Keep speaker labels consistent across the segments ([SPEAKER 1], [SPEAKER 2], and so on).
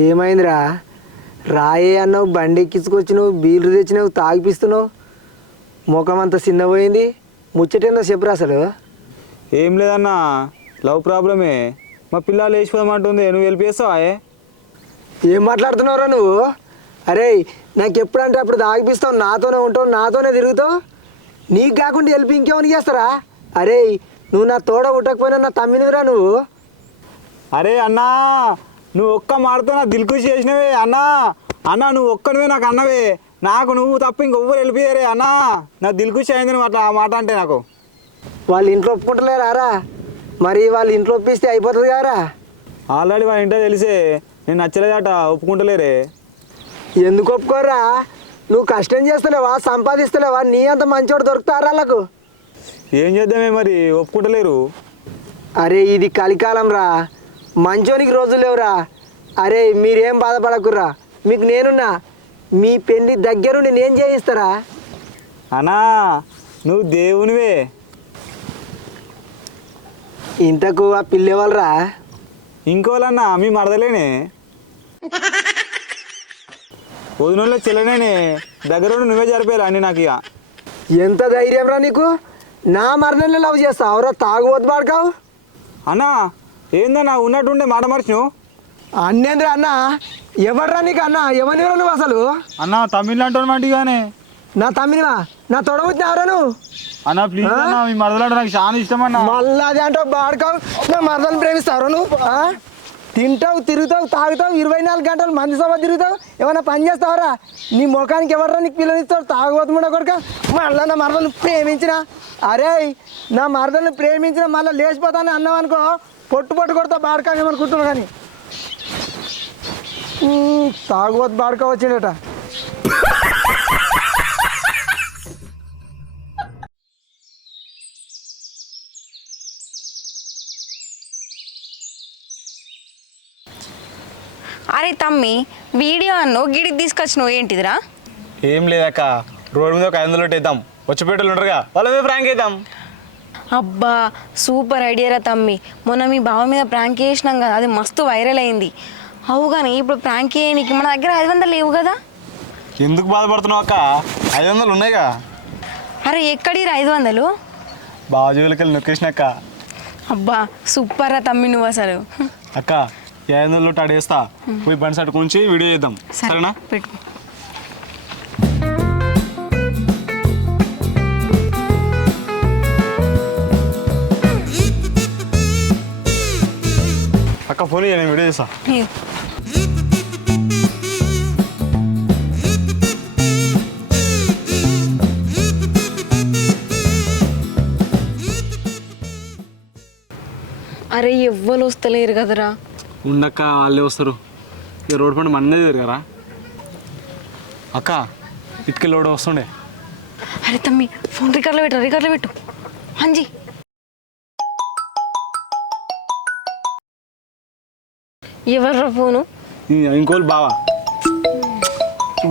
[SPEAKER 1] ఏమైందిరా? రాయే అన్నావు బండి ఎక్కించుకొచ్చినావు బీర్లు తెచ్చినావు తాగిపిస్తున్నావు. ముఖం అంతా చిన్నపోయింది. ముచ్చటేందో చెప్పురా అసలు.
[SPEAKER 2] ఏం లేదన్నా లవ్ ప్రాబ్లమే. మా పిల్లలు లేచిపోదామంటుంది నువ్వు వెళ్ళిపోస్తావా
[SPEAKER 1] ఏం? మాట్లాడుతున్నావురా నువ్వు? అరే నాకు ఎప్పుడంటే అప్పుడు తాగిపిస్తావు నాతోనే ఉంటావు నాతోనే తిరుగుతావు. నీకు కాకుండా వెళ్ళి ఇంకేమని చేస్తారా? అరే నువ్వు నా తోడ ఉట్టకపోయినా నా తమ్మినివిరా నువ్వు?
[SPEAKER 2] అరే అన్నా నువ్వు ఒక్క మాటతో నా దిల్కుషి చేసినవే అన్నా. అన్నా నువ్వు ఒక్కనివే నాకు అన్నవే. నాకు నువ్వు తప్ప ఇంకొవ్వరు వెళ్ళిపోయారే అన్నా. నా దిల్కుషి అయింది నువ్వు అట్లా ఆ మాట అంటే నాకు.
[SPEAKER 1] వాళ్ళ ఇంట్లో ఒప్పుకుంటలేరారా? మరి వాళ్ళ ఇంట్లో ఒప్పిస్తే అయిపోతుంది కదరా?
[SPEAKER 2] ఆల్రెడీ వాళ్ళ ఇంట్లో తెలిసే నేను నచ్చలేదట ఒప్పుకుంటలేరే.
[SPEAKER 1] ఎందుకు ఒప్పుకోరా నువ్వు కష్టం చేస్తలేవా? సంపాదిస్తలేవా? నీ అంత మంచోడు దొరుకుతారా వాళ్ళకు
[SPEAKER 2] ఏం చేద్దామే మరి? ఒప్పుకుంటలేరు.
[SPEAKER 1] అరే ఇది కలికాలం రా మంచోనికి రోజులు లేవురా. అరే మీరేం బాధపడకుర్రా? మీకు నేనున్నా. మీ పెళ్ళి దగ్గరుండి నేను చేయిస్తారా?
[SPEAKER 2] అన్నా నువ్వు దేవునివే.
[SPEAKER 1] ఇంతకు ఆ పిల్లెవాళ్ళరా
[SPEAKER 2] ఇంకోలన్నా మీ మరదలేనే. వదినోళ్ళ చెల్లెనేనే. దగ్గర నువ్వే జరిపేయాలి అన్ని నాకు ఇక.
[SPEAKER 1] ఎంత ధైర్యం రా నీకు? నా మరణంలో లవ్ చేస్తావురా? తాగుబోతు పాడకావు
[SPEAKER 2] అన్నా ఏందన్నా ఉన్నట్టుండే మాట మర్చిను
[SPEAKER 1] అన్నేంద్ర అన్న ఎవర్రా నీకు అన్న? ఎవరినిరా నువ్వు అసలు?
[SPEAKER 2] అన్న తమిళ అంటాను మంటిగానే
[SPEAKER 1] నా తమ్మినివా? నా తొడబుచ్చినావురా నువ్వు?
[SPEAKER 2] అన్న ప్లీజ్? అన్న మీ మరదలంటే నాకు చాలా ఇష్టం అన్న.
[SPEAKER 1] మళ్ళా అది అంటావు బాడకావు నా మరదలు ప్రేమిస్తావు నువ్వు? ఆ? తింటావు తిరుగుతావు తాగుతావు ఇరవై నాలుగు గంటలు మంది సభ తిరుగుతావు ఏమైనా పని చేస్తావరా? నీ ముఖానికి ఎవరా నీకు పిల్లనిస్తావు తాగుబోతున్నా కొడుక. మళ్ళా నా మరదలు ప్రేమించిన. అరే నా మరదలను ప్రేమించిన మళ్ళీ లేచిపోతాను అన్నావు అనుకో పొట్టు పొట్టు కొడతా బాడకా ఏమనుకుంటున్నావు కానీ? ఉమ్, తాగుబోతు బాడకా వచ్చిండట.
[SPEAKER 3] అరే తమ్మి వీడియో అన్ను గిడికి తీసుకొచ్చినావు ఏంటిదిరా?
[SPEAKER 2] ఏం లేదక్క రోడ్డు మీద ఒక ఐదు వందలు వేద్దాం వచ్చిపెట్టలు ఉంటారుగా వాళ్ళ మీద ప్రాంక్ వేద్దాం
[SPEAKER 3] అబ్బా సూపర్ ఐడియారా తమ్మి. మొన్న మీ బావ మీద ప్రాంక్ చేసినాం కదా అది మస్తు వైరల్ అయింది. అవు కానీ ఇప్పుడు ప్రాంక్ చేయనీకి మన దగ్గర ఐదు వందలు లేవు కదా?
[SPEAKER 2] ఎందుకు బాధపడుతున్నావు అక్క? ఐదు వందలు ఉన్నాయిగా.
[SPEAKER 3] అరే ఎక్కడిరా ఐదు వందలు?
[SPEAKER 2] బాజువులకి వెళ్ళి నొక్కేసినక్క
[SPEAKER 3] అబ్బా సూపర్ రా తమ్మి నువ్వు అసలు.
[SPEAKER 2] అక్క ఈ ఐదు వందలు టాడేస్తా పోయి బండి సైడ్ కొంచి వీడియో చేద్దాం. సరేనా?
[SPEAKER 3] పెట్టుకో
[SPEAKER 2] అక్క ఫోన్ నేను వీడియో చేస్తా.
[SPEAKER 3] అరే ఎవ్వరు వస్తలేరు కదరా.
[SPEAKER 2] ఉండక్క వాళ్ళే వస్తారు. ఇక రోడ్ పండు మన్నే తిరగరా అక్క ఇటుకెళ్ళి లోడ వస్తుండే.
[SPEAKER 3] అరే తమ్మి ఫోన్ రికార్డులో పెట్టు రికార్డులో పెట్టు. అంజీ. ఎవర్రా ఫోను?
[SPEAKER 2] ఇంకోళ్ళు బావా.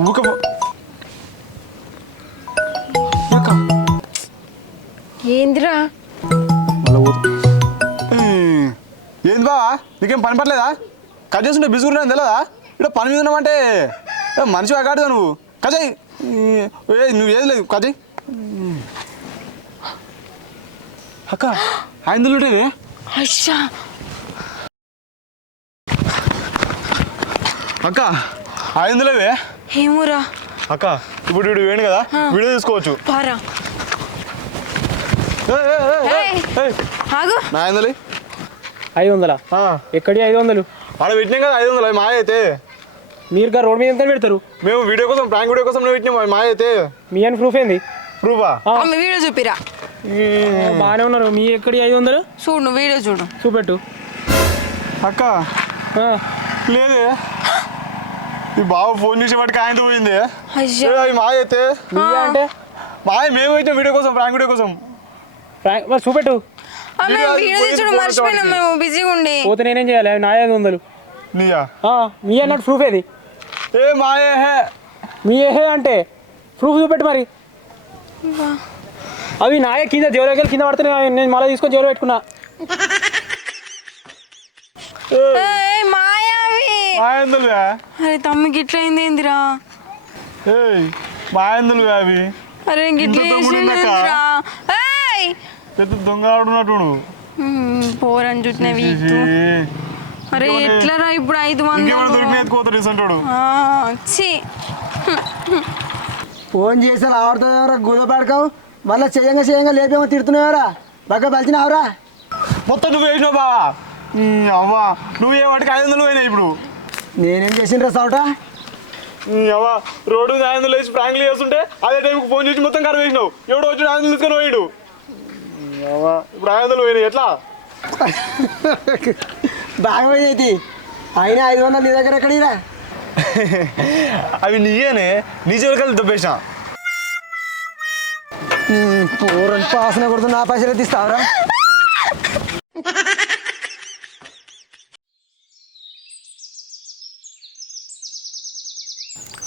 [SPEAKER 2] ఊక
[SPEAKER 3] ఏందిరా?
[SPEAKER 2] ఏంది బావా? నీకేం పని పడలేదా కట్ చేస్తుంటే బిజీ ఉన్నాను తెలియదా ఇక్కడ పని మీద ఉన్నామంటే మనిషి కాడుగా నువ్వు. కజయ్ ఏ నువ్వు ఏది లేదు కజయ్ అక్క ఉంటుంది
[SPEAKER 3] అయ్యా
[SPEAKER 2] అక్క ఐదు లేవే
[SPEAKER 3] ఏమోరా
[SPEAKER 2] అక్క ఇప్పుడు వీడు వేణు కదా వీడియో తీసుకోవచ్చు.
[SPEAKER 3] పారా.
[SPEAKER 2] ఏయ్.
[SPEAKER 3] ఆగు.
[SPEAKER 2] నా ఐదు వందలు?
[SPEAKER 4] ఎక్కడి ఐదు వందలు?
[SPEAKER 2] ఆడ పెట్టినాం కదా ఐదు వందలు అవి మాయ అయితే
[SPEAKER 4] మీరు గా రోడ్ మీద ఎంత పెడతారు?
[SPEAKER 2] మేము వీడియో కోసం ప్రాంక్ వీడియో కోసం పెట్టినాం అవి మాయ అయితే
[SPEAKER 4] మీ అని ప్రూఫ్ ఏంది?
[SPEAKER 2] ప్రూఫా
[SPEAKER 3] వీడియో చూపిరా.
[SPEAKER 4] బాగానే ఉన్నారు. మీ ఎక్కడి ఐదు వందలు?
[SPEAKER 3] చూడు వీడియో చూడు.
[SPEAKER 4] చూపెట్టు.
[SPEAKER 2] అక్క లేదే. ఈ బావ ఫోన్ చేసే వాటికి ఆయన పోయింది? అవి మాయ అయితే
[SPEAKER 4] మీయా అంటే?
[SPEAKER 2] మాయ మేము అయితే వీడియో కోసం ప్రాంక్ వీడియో కోసం.
[SPEAKER 4] ఫ్రాంక్ మరి చూపెట్టు.
[SPEAKER 3] మర్చిపోయినాం. మేము బిజీగా ఉండి.
[SPEAKER 4] పోతే నేనేం చేయాలి? అవి నా ఐదు వందలు.
[SPEAKER 2] నీయా?
[SPEAKER 4] ఆ, మీ అన్నట్టు ప్రూఫ్ ఏది?
[SPEAKER 2] ఏ మాయే హే.
[SPEAKER 4] మీ ఏహే అంటే ప్రూఫ్ చూపెట్టు మరి. అవి నాయే కింద జోలోకి కింద పడితే నేను- మళ్ళీ తీసుకొని జోలో పెట్టుకున్నా.
[SPEAKER 3] అరే తమ్మికి ఇట్లా అయింది ఏందిరా?
[SPEAKER 2] అవి.
[SPEAKER 3] అరే గిట్ల
[SPEAKER 2] పెద్ద దొంగ ఆడున్నట్టు
[SPEAKER 3] హ్మ్, పోరని చుట్టిన వీక్ అరే ఎట్లరా ఇప్పుడు ఐదు వందలు
[SPEAKER 2] దొరికినది కోతడు ఇసంటాడు
[SPEAKER 3] ఆ, ఛీ.
[SPEAKER 1] ఫోన్ చేసి ఆడుతున్నావురా గుదపడకావు మళ్ళీ చేయంగా చేయంగా లేపేమో తిడుతున్నావురా బాగా బలిచినావురా
[SPEAKER 2] మొత్తం నువ్వు వేసినావు బావా అవ్వ. నువ్వు ఏ వాటికి ఐదు వందలు పోయినాయి ఇప్పుడు.
[SPEAKER 1] నేనేం చేసిండ్రా సౌట
[SPEAKER 2] అవ్వ రోడ్డు ఐదు వందలు వేసి ప్రాంక్లు చేస్తుంటే అదే టైంకి ఫోన్ చేసి మొత్తం కర వేసినావు. ఎవడో వచ్చి ఐదు వందలు తీసుకొని పోయాడు. ఇప్పుడు ఐదు వందలు పోయినాయి ఎట్లా?
[SPEAKER 1] బాగా పోయేది అయినా ఐదు వందలు నీ దగ్గర ఎక్కడిరా
[SPEAKER 2] అవి నీయేనే నీ చివరికి దుబ్బేసా
[SPEAKER 1] పూరని పాసన కొడుతు నా పైసలు తీస్తావురా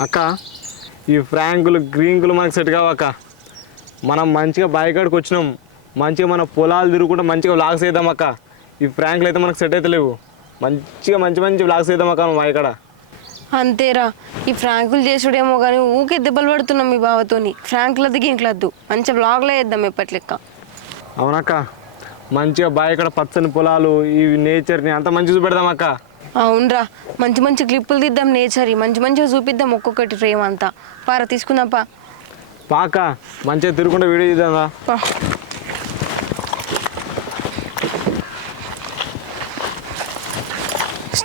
[SPEAKER 2] అక్క ఈ ఫ్రాంకులు గ్రీన్కులు మనకు సెట్ కావు అక్క. మనం మంచిగా బాయికాడికి వచ్చినాం. మంచిగా మన పొలాలు తిరుగుకుంటూ మంచిగా వ్లాగ్స్ వేద్దాం అక్క. ఈ ఫ్రాంకులు అయితే మనకు సెట్ అయితే లేవు మంచిగా మంచి మంచి వ్లాగ్స్ వేద్దాం అక్క మనం బాయికాడ
[SPEAKER 3] అంతేరా. ఈ ఫ్రాంకులు చేసుడేమో కానీ ఊకే దెబ్బలు పడుతున్నాం మీ బావతోని. ఫ్రాంకులద్దు గింట్లద్దు మంచి బ్లాగ్లో వేద్దాం ఎప్పటి లెక్క
[SPEAKER 2] అవునక్క. మంచిగా బాయికాడ పచ్చని పొలాలు ఈ నేచర్ని అంత మంచి చూపెడదాం అక్క.
[SPEAKER 3] అవునరా. మంచి మంచి క్లిప్పులు తీద్దాం నేచర్ మంచి మంచిగా చూపిద్దాం ఒక్కొక్కటి ఫ్రేమ్ అంతా. పార తీసుకుందాం
[SPEAKER 2] పాక మంచిగా తిరుగుకుంటూ వీడియో తీద్దాం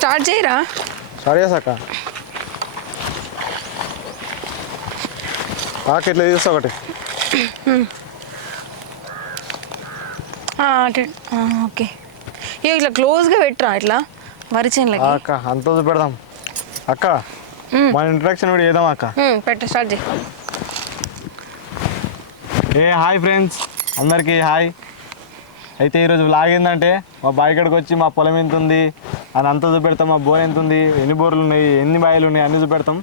[SPEAKER 3] స్టార్ట్ చేయరా?
[SPEAKER 2] సరే అక్క. పాక ఇట్లా తీస్తా ఒకటి?
[SPEAKER 3] ఓకే. ఇక ఇట్లా క్లోజ్గా పెట్టరా ఇట్లా? వరి చేనులకి?
[SPEAKER 2] అక్క అంత చూపెడదాం అక్క మన ఇంట్రడక్షన్ వీడియో చేద్దాం అక్క?
[SPEAKER 3] పెట్టు స్టార్ట్ చేయి.
[SPEAKER 2] ఏ హాయ్ ఫ్రెండ్స్. అందరికీ హాయ్. అయితే ఈరోజు వ్లాగ్ ఏంటంటే మా బావి కాడికి వచ్చి మా పొలం ఎంత ఉంది అది అంతా చూపెడతాం. మా బోర్ ఎంత ఉంది ఎన్ని బోర్లు ఉన్నాయి ఎన్ని బాయిలు ఉన్నాయి అన్ని చూపెడతాం.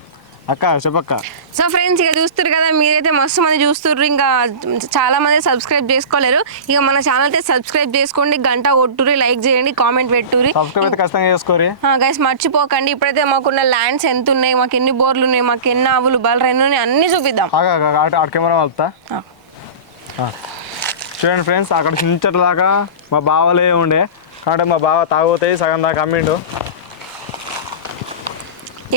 [SPEAKER 2] అక్క చెప్పక్క.
[SPEAKER 3] సో ఫ్రెండ్స్ ఇక చూస్తారు కదా మీరైతే మస్తు మంది చూస్తుర్రు. ఇంకా చాలా మంది సబ్స్క్రైబ్ చేసుకోలేరు. ఇక మన ఛానల్ అయితే సబ్స్క్రైబ్ చేసుకోండి గంట కొట్టుర్రి లైక్ చేయండి కామెంట్ పెట్టుర్రి.
[SPEAKER 2] సబ్స్క్రైబ్ అయితే ఖచ్చితంగా చేసుకోరి
[SPEAKER 3] గైస్ మర్చిపోకండి. ఇప్పుడైతే మాకున్న ల్యాండ్స్ ఎంత ఉన్నాయి మాకు ఎన్ని బోర్లు ఉన్నాయి మాకు ఎన్ని ఆవులు బలరు ఎన్ని ఉన్నాయి అన్నీ చూపిద్దాం.
[SPEAKER 2] కెమెరా
[SPEAKER 3] ఆ.
[SPEAKER 2] చూడండి ఫ్రెండ్స్ అక్కడ దాకా మా బావలే ఉండే. కాబట్టి మా బావ తాగుతాయి సగం దాకా అమ్మిండు.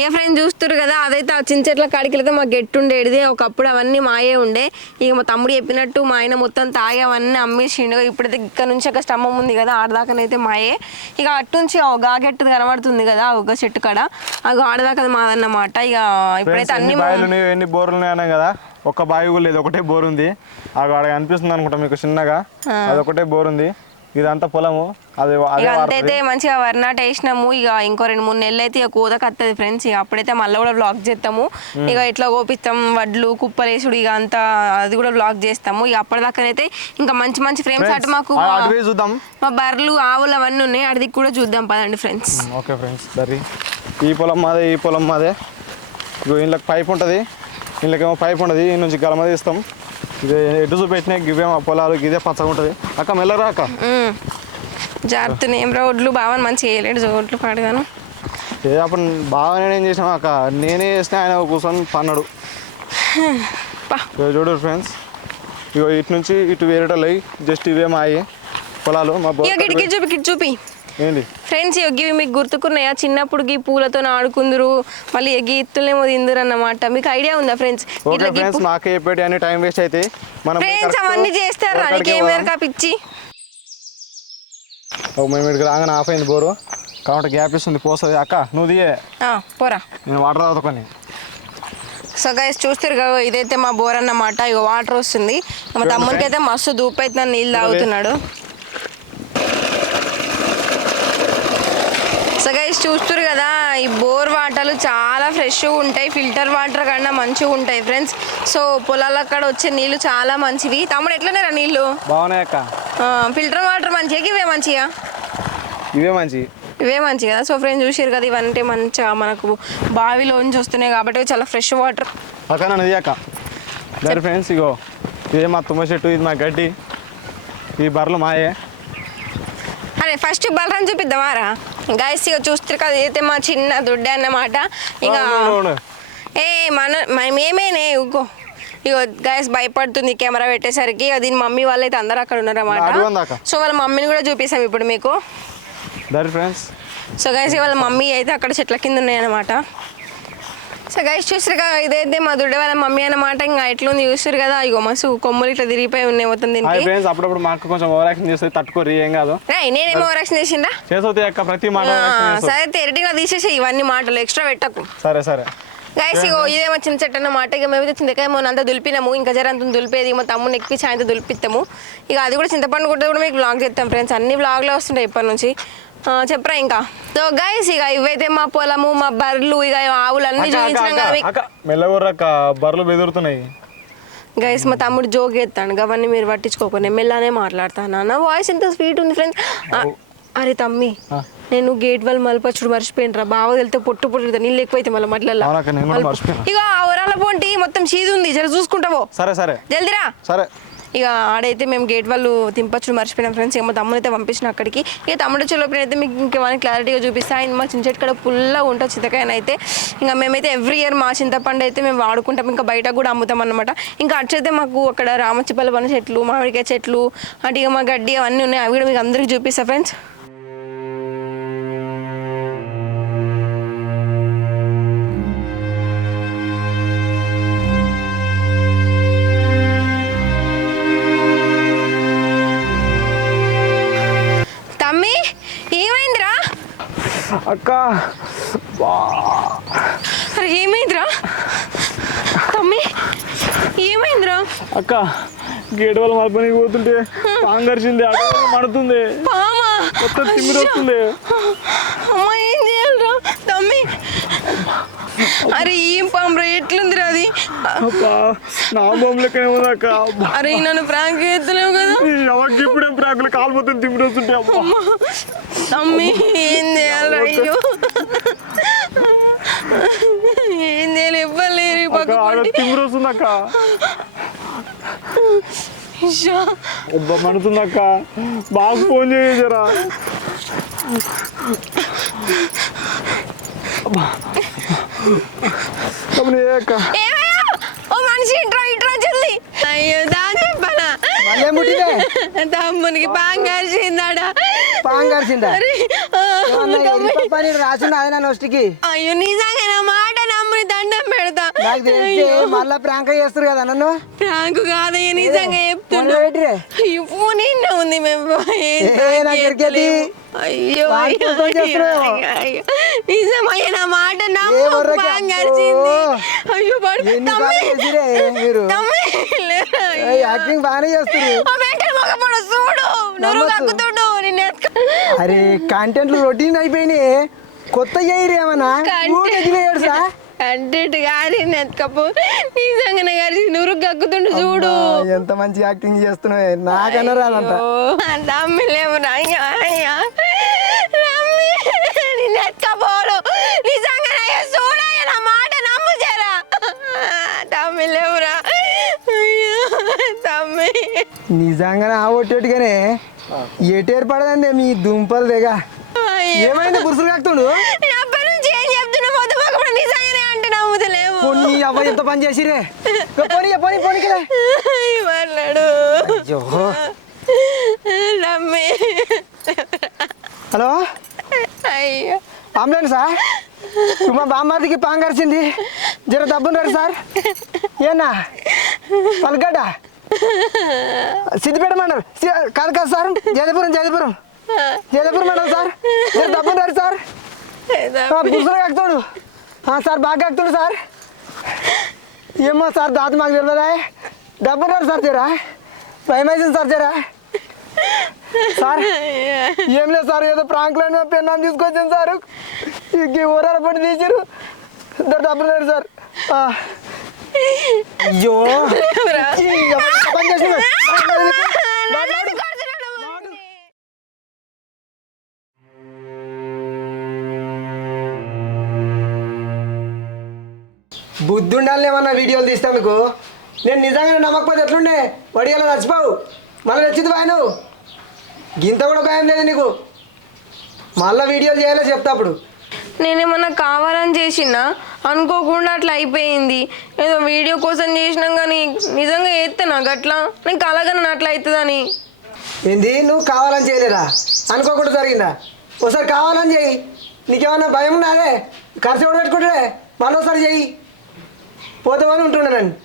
[SPEAKER 3] ఏ ఫ్రెండ్స్ చూస్తారు కదా అదైతే ఆ చిన్న చెట్ల కాడికి వెళ్తే మా గెట్టు ఉండేది ఒకప్పుడు అవన్నీ మాయే ఉండే. ఇక మా తమ్ముడు చెప్పినట్టు మా ఆయన మొత్తం తాగి అవన్నీ అమ్మేసిండు. ఇప్పుడైతే ఇక్కడ నుంచి ఒక స్తంభం ఉంది కదా ఆడదాకానైతే మాయే. ఇక అటు నుంచి ఆ గా గెట్టు కనబడుతుంది కదా ఆ ఒక చెట్టు కాడ. ఆ ఆడదాకా మాదన్నమాట. ఇక ఇప్పుడైతే అన్ని
[SPEAKER 2] బావిలు ఎన్ని బోర్లు అన్నాం కదా ఒక్క బావి కూడా లేదు. ఒకటే బోర్ ఉంది. అక్కడ ఆడ కనిపిస్తుంది అనుకుంటా మీకు చిన్నగా. అది ఒకటే బోర్ ఉంది. ఇదంతా పొలము. అది
[SPEAKER 3] ఇక. అంతైతే మంచిగా వర్నాట వేసినాము. ఇక ఇంకో రెండు మూడు నెలలు అయితే ఇక కోతకు వస్తుంది ఫ్రెండ్స్. ఇక అప్పుడైతే మళ్ళీ కూడా బ్లాక్ చేస్తాము. ఇక ఇట్లా కోపిస్తాం వడ్లు కుప్పలేసుడు ఇక అంతా అది కూడా బ్లాక్ చేస్తాము. ఇక అప్పటిదాకానైతే ఇంకా మంచి మంచి ఫ్రేమ్స్ అటు మాకు
[SPEAKER 2] చూద్దాం.
[SPEAKER 3] మా బర్రెలు ఆవులు అవన్నీ ఉన్నాయి. అడిది కూడా చూద్దాం. పదండి ఫ్రెండ్స్.
[SPEAKER 2] ఓకే ఫ్రెండ్స్ దరి ఈ పొలం మాదే ఈ పొలం మాదే. ఇగో ఇంట్లోకి పైప్ ఉంటుంది. ఇంట్లోకేమో పైప్ ఉంటుంది. ఈ నుంచి గలమ తీస్తాం. ఇది ఎటు చూపెట్టినా ఇవేమో పొలాలు ఇదే పచ్చగా ఉంటుంది. అక్క మెల్లరా అక్క.
[SPEAKER 3] జాగ్రత్త ఏం రోడ్లు బాగా మంచిగా వేయలేడు రోడ్లు పాడగాను.
[SPEAKER 2] ఏ అప్పుడు బాగా నేనేం చేసాం అక్క నేనే చేసిన ఆయన కూర్చొని పన్నాడు. చూడు ఫ్రెండ్స్ ఇగో ఇటు నుంచి ఇటు వేరేటోళ్ళు జస్ట్ ఇవే పొలాలు మా బో
[SPEAKER 3] ఇక గిడికి చూపి చూపి. ఫ్రెండ్స్ ఇవి మీకు గుర్తుకున్నాయా? చిన్నప్పుడు గీ పూలతో ఆడుకుందరు మళ్ళీ గీ ఇత్తులేమో తిందురు అన్నమాట మీకు ఐడియా ఉందా ఫ్రెండ్స్ ఇట్లా
[SPEAKER 2] మాకే చెప్పేటి అన్ని టైం వేస్ట్ అయితే మనం
[SPEAKER 3] ఫ్రెండ్స్ అవన్నీ చేస్తారా? నీకేం మేరకా పిచ్చి?
[SPEAKER 2] మేము ఇక్కడికి రాగానే ఆఫ్ అయింది బోరు. కాబట్టి గ్యాప్ ఇస్తుంది పోస్తుంది. అక్క నువ్వు దిగే
[SPEAKER 3] పోరా.
[SPEAKER 2] నేను వాటర్ తాగుతాను
[SPEAKER 3] సో గైస్ చూస్తారు కదా ఇదైతే మా బోర్ అన్నమాట. ఇక వాటర్ వస్తుంది. మా తమ్ముడికి అయితే మస్తు దూపు అయితే నీళ్ళు తాగుతున్నాడు. సో గైస్ చూస్తారు కదా ఈ బోర్ వాటర్లు చాలా ఫ్రెష్గా ఉంటాయి. ఫిల్టర్ వాటర్ కన్నా మంచిగా ఉంటాయి ఫ్రెండ్స్ సో పొలాల అక్కడ వచ్చే నీళ్ళు చాలా మంచివి. తమ్ముడు ఎట్లనేరా నీళ్ళు
[SPEAKER 2] బాగున్నాయి అక్క.
[SPEAKER 3] ఫిల్టర్ వాటర్ మంచిగా ఇవే మంచిగా
[SPEAKER 2] ఇవే మంచి.
[SPEAKER 3] ఇవే మంచి కదా. సో ఫ్రెండ్స్ చూసారు కదా ఇవంటే మంచిగా మనకు బావిలోంచి వస్తున్నాయి కాబట్టి చాలా ఫ్రెష్ వాటర్
[SPEAKER 2] అక్క ఫ్రెండ్స్ ఇగో ఇదే మా తుమ్మ చెట్టు ఇది మా గడ్డి ఈ బర్రెలు మాయే.
[SPEAKER 3] అరే ఫస్ట్ బలరాన్ చూపిద్దామారా గాయస్ ఇక చూస్తారు కదా అయితే మా చిన్న దుడ్డే అన్నమాట. ఇక ఏ మన మేమేనే ఇగో. గాయస్ భయపడుతుంది కెమెరా పెట్టేసరికి. ఇక దీని మమ్మీ వాళ్ళు అయితే అందరూ అక్కడ ఉన్నారన్నమాట. సో వాళ్ళ మమ్మీని కూడా చూపిస్తాం ఇప్పుడు మీకు. సో గైస్ వాళ్ళ మమ్మీ అయితే అక్కడ చెట్ల కింద ఉన్నాయన్నమాట. సో గైస్ చూసారు కదా ఇదైతే మా దుడ్డ వాళ్ళ మమ్మీ అన్నమాట ఇంకా ఎట్లుంది చూసారు కదా ఇగో మస్తు కొమ్ములు ఇట్లా తిరిగిపోయి ఉన్నాయి మొత్తం దీనికి
[SPEAKER 2] ఫ్రెండ్స్ అప్పుడప్పుడు మాకు కొంచెం ఓవర్ యాక్షన్ చేస్తే తట్టుకోరు ఏం కాదు.
[SPEAKER 3] రేయ్, నేనేమో రక్షణ చేసిందా
[SPEAKER 2] చేసవుతాయి అక్క ప్రతి మాట.
[SPEAKER 3] సరే తెరటిగా తీసేసి ఇవన్నీ మాటలు ఎక్స్ట్రా పెట్టకు.
[SPEAKER 2] సరే సరే.
[SPEAKER 3] గైస్ ఇగో ఇదేమో చిన్న చెట్టు అన్నమాట ఇక మేమైతే చింతకాయ మొన్న అంతా దులిపినాము ఇంకా జర అంత దులిపేది మా తమ్ముని ఎక్కించి ఆయన దులిపిస్తాము ఇక అది కూడా చింతపండు కూడా కూడా మీకు బ్లాగ్ చేస్తాం ఫ్రెండ్స్ అన్ని బ్లాగ్లో వస్తుంటాయి ఇప్పటి నుంచి. చెప్పరా ఇంకా. సో గైస్ ఇక ఇవైతే మా పొలము మా బర్రెలు ఇక ఆవులు అన్ని చూపించినాం కదా
[SPEAKER 2] మెల్లగొర్రక్క బర్రెలు బెదురుతున్నాయి.
[SPEAKER 3] గైస్ మా తమ్ముడు జోక్ ఎత్తాను అవన్నీ మీరు పట్టించుకోకుండా మెల్లనే మాట్లాడతాను. నా వాయిస్ ఎంత స్వీట్ ఉంది ఫ్రెండ్స్ అరే తమ్మి నేను గేట్ వాళ్ళు మలపచ్చుడు మర్చిపోయినరా బాగా వెళ్తే పొట్టు పొట్టు నీళ్ళు ఎక్కువైతే మళ్ళీ మట్లలో
[SPEAKER 2] అవునక్క, నేను కూడా మర్చిపోయినా.
[SPEAKER 3] ఇక వరాల పొంటి మొత్తం చీది ఉంది జర చూసుకుంటావో?
[SPEAKER 2] సరే సరే.
[SPEAKER 3] జల్దిరా.
[SPEAKER 2] సరే.
[SPEAKER 3] ఇక ఆడైతే మేము గేట్ వాళ్ళు తింపచ్చుడు మర్చిపోయినాం ఫ్రెండ్స్ మా తమ్ముడు అయితే పంపించిన అక్కడికి. ఇక తమ్ముడు చెలోపిన అయితే మీకు ఇంకేమైనా క్లారిటీగా చూపిస్తా. ఆయన మా చింత కడ పుల్లా ఉంటుంది చింతకాయన అయితే ఇంకా మేమైతే ఎవ్రీ ఇయర్ మా చింతపండు అయితే మేము వాడుకుంటాం. ఇంకా బయట కూడా అమ్ముతాం అనమాట ఇంకా అట్లయితే మాకు అక్కడ రామచిపల్లి పని చెట్లు మామిడికాయ చెట్లు అటు ఇక మా గడ్డి అవన్నీ ఉన్నాయి. అవి కూడా మీకు అందరికీ చూపిస్తా ఫ్రెండ్స్
[SPEAKER 2] అక్క
[SPEAKER 3] అరే ఏమైందిరా? తమ్మి ఏమైందిరా?
[SPEAKER 2] అక్క గేట్ వాళ్ళ మలపనికి పోతుంటే పాంగర్చింది అడవి మడుతుంది.
[SPEAKER 3] పామా?
[SPEAKER 2] మొత్తం తిమ్మిరి వస్తుంది
[SPEAKER 3] అమ్మ ఏం చేయాలరా? తమ్మి. అరే ఏం పామరా? ఎట్లుందిరా అది?
[SPEAKER 2] నా
[SPEAKER 3] అరే నన్ను ప్రాంక్ చేస్తలేవు కదా.
[SPEAKER 2] ఎవరికి ఇప్పుడేం ప్రాకులు కాలిపోతుంది తిమ్మిరి వస్తుంటే అబ్బా.
[SPEAKER 3] అమ్మ తమ్మి ఏం చేయాలరా అయ్యో ఏం చేయాలి? ఇవ్వలేరు
[SPEAKER 2] అబ్బా అక్క బాగా ఫోన్ చేయరా అక్క
[SPEAKER 3] ఏమయ్యా ఓ మనిషి ఇట్రా ఇట్రా జల్ది అయ్యో దా చెప్పనా?
[SPEAKER 1] మళ్ళీ ముట్టిదే
[SPEAKER 3] తమ్మునికి పాంగాల్సిందాడా
[SPEAKER 1] పాంగాల్సిందా? పని రాసిన ఆయన నొస్టికి
[SPEAKER 3] అయ్యో నిజంగా నా మాట నమ్ముని దండం పెడతా.
[SPEAKER 1] నాకు తెలిసి మళ్ళా ప్రాంక్ చేస్తారు కదా నన్ను?
[SPEAKER 3] ప్రాంక్ కాదయ్య నిజంగా చెప్తున్నా. అయ్యో ఫోన్ ఉంది మేము. అయ్యో అయ్యో, అయ్యో. అయ్యో, అయ్యో. నిజమయ్య నా మాట నమ్ము.
[SPEAKER 1] ఎవరికి
[SPEAKER 3] పాంగాల్సింది
[SPEAKER 1] అబ్బో.
[SPEAKER 3] అయ్యో అయ్యో.
[SPEAKER 1] యాక్టింగ్ బాగానే
[SPEAKER 3] మగపడు చూడు. నువ్వు
[SPEAKER 1] నమ్మొద్దు.
[SPEAKER 3] కక్కుతుండు నిన్ను ఎత్తుక-
[SPEAKER 1] అరే కంటెంట్లు రొటీన్ అయిపోయినాయి. కొత్త చేయరు ఏమన్నా?
[SPEAKER 3] కంటెంట్ కంటెంట్ గారి నెత్తుకపో నిజంగానే గారి నువ్వు కక్కుతుండు చూడు.
[SPEAKER 1] ఎంత మంచి యాక్టింగ్ చేస్తున్నావు. నాకన్నా రాదంట.
[SPEAKER 3] తమ్మి లేవు అయ్యా అయ్యా నమ్మి నిన్ను ఎత్తుకపోడు నిజంగానే చూడయ్య నా మాట నమ్ము జరా. తమ్మి లేవురా. తమ్మి.
[SPEAKER 1] నిజంగానే ఆ ఒట్టేట్టుగానే ఎటేరు పడదండి మీ దుంపలు దిగ ఏమైంది కాకుతుండు?
[SPEAKER 3] అంటే నమ్ముతలేవు
[SPEAKER 1] పోనీ అవ్వ ఎంత పని చేసిరే? ఇక పోనీ ఇక పోనీ పోనీ కదా.
[SPEAKER 3] మాట్లాడు
[SPEAKER 1] అయ్యో.
[SPEAKER 3] నమ్మి
[SPEAKER 1] హలో?
[SPEAKER 3] అయ్యో.
[SPEAKER 1] అంబులెన్సా మా బామ్మదికి పాంగరిచింది జర డబ్బులు సార్. ఏనా? పలగడ్డ సిద్దిపేట మండల్. కాదు కాదు సార్. జయపురం జయపురం జయపురం మండల్ సార్. జర డబ్బులు సార్. పురుషులు కాకుతాడు సార్ బాగా కాకుతాడు సార్. ఏమో సార్ దాత మాకు తెలియదా? డబ్బులు సార్ జరా. భయం సార్ జరా. సార్ ఏం లేదు సార్ ఏదో ప్రాంక్లో పెన్నాను తీసుకొచ్చాను సార్. ఈ ఊరాల పట్టి తీసారు డబ్బులు లేరు సార్. అయ్యో. పని? బుద్ధి ఉండాలని ఏమన్నా వీడియోలు తీస్తా మీకు? నేను నిజంగానే నమ్మకపోతే ఎట్లుండే? వడియాల చచ్చిపోవు. మళ్ళీ తెచ్చింది బాయ్ నువ్వు. గింత కూడా భయం లేదు నీకు? మళ్ళీ వీడియోలు చేయాలో చెప్తా అప్పుడు.
[SPEAKER 3] నేనేమన్నా కావాలని చేసినా అనుకోకుండా అట్లా అయిపోయింది. ఏదో వీడియో కోసం చేసినాం కానీ నిజంగా చేస్తాను గట్లా? నేను కలగను అట్లా అవుతుందని
[SPEAKER 1] ఏంది? నువ్వు కావాలని చేయలేదా? అనుకోకుండా జరిగిందా? ఒకసారి కావాలని చెయ్యి నీకేమన్నా భయం ఉన్నదే ఖర్చు కూడా పెట్టుకుంటే మళ్ళీ ఒకసారి చెయ్యి పోతామని ఉంటున్నానండి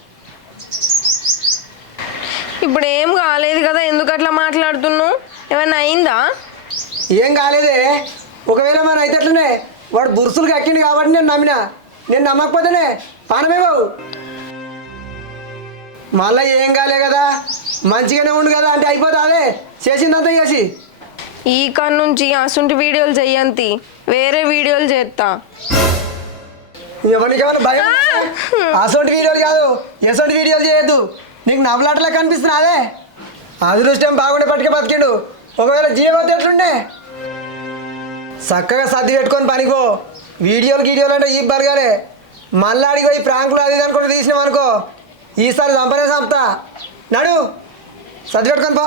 [SPEAKER 3] ఇప్పుడు ఏం కాలేదు కదా ఎందుకు అట్లా మాట్లాడుతున్నావు? ఏమన్నా అయిందా?
[SPEAKER 1] ఏం కాలేదే. ఒకవేళ మన అయితే అట్లనే వాడు బురుసులు కక్కింది కాబట్టి నేను నమ్మిన. నేను నమ్మకపోతేనే పానమే బావు మళ్ళీ ఏం కాలే కదా? మంచిగానే ఉండు కదా అంటే అయిపోతా అదే. చేసిందంతా చేసి.
[SPEAKER 3] ఈ కాడ నుంచి అసుంటి వీడియోలు చెయ్యంతి. వేరే వీడియోలు చేస్తా
[SPEAKER 1] ఎవరికి ఏమైనా భయం అసొంటి వీడియోలు కాదు. ఎసొంటి వీడియోలు చేయొద్దు. నీకు నవ్వులాటలా కనిపిస్తున్నా అదే. అదృష్టం బాగుండే పట్టుకే బతికిండు. ఒకవేళ జీవోతే ఎట్లుండే? చక్కగా సర్ది పెట్టుకొని పనికో వీడియోలు గీడియోలు అంటే ఈ బరగాలే. మళ్ళీ అడిగి పోయి ప్రాంకులు అది అనుకుంటే తీసినాం అనుకో. ఈసారి చంపనే చంపుతా. నడు సర్ది పెట్టుకొని పో.